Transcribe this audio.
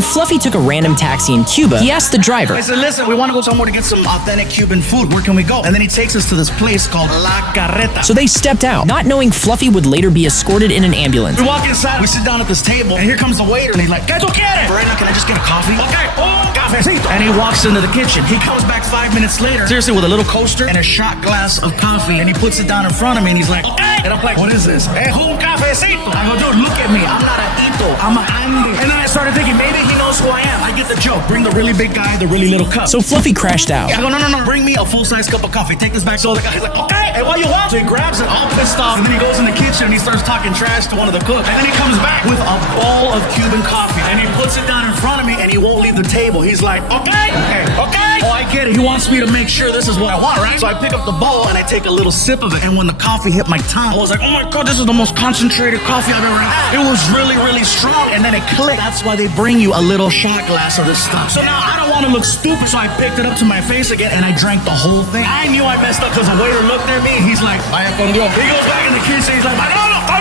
when Fluffy took a random taxi in Cuba, he asked the driver. I said, listen, we want to go somewhere to get some authentic Cuban food. Where can we go? And then he takes us to this place called La Carreta. So they stepped out, not knowing Fluffy would later be escorted in an ambulance. We walk inside, we sit down at this table, and here comes the waiter, and he's like, ¿Qué tú quieres? Brenda, can I just get a coffee? Okay, cafecito. And he walks into the kitchen. He comes back 5 minutes later, seriously, with a little coaster and a shot glass of coffee, and he puts it down in front of me, and he's like, okay. And I'm like, what is this? Es un cafecito. I go, dude, look at me. I'm not an Ito. I'm an Andy. And then I started thinking, maybe he knows who I am. I get the joke. Bring the really big guy, the really little cup. So Fluffy crashed out. I go, no. Bring me a full-size cup of coffee. Take this back. So the guy's like, okay. And what you want? So he grabs it, all pissed off, and then he goes in the kitchen and he starts talking trash to one of the cooks. And then he comes back with a bowl of Cuban coffee, and he puts it down in front of me, and he won't leave the table. He's like, okay. Oh, I get it. He wants me to make sure this is what I want, right? So I pick up the bowl and I take a little sip of it. And when the coffee hit my tongue, I was like, oh my God, this is the most concentrated coffee I've ever had. It was really, really strong. And then it clicked. That's why they bring you a little shot glass of this stuff. So now I don't want to look stupid, so I picked it up to my face again and I drank the whole thing. I knew I messed up because the waiter looked at me. He's like, vaya con Dios. He goes back in the kitchen. He's like, no,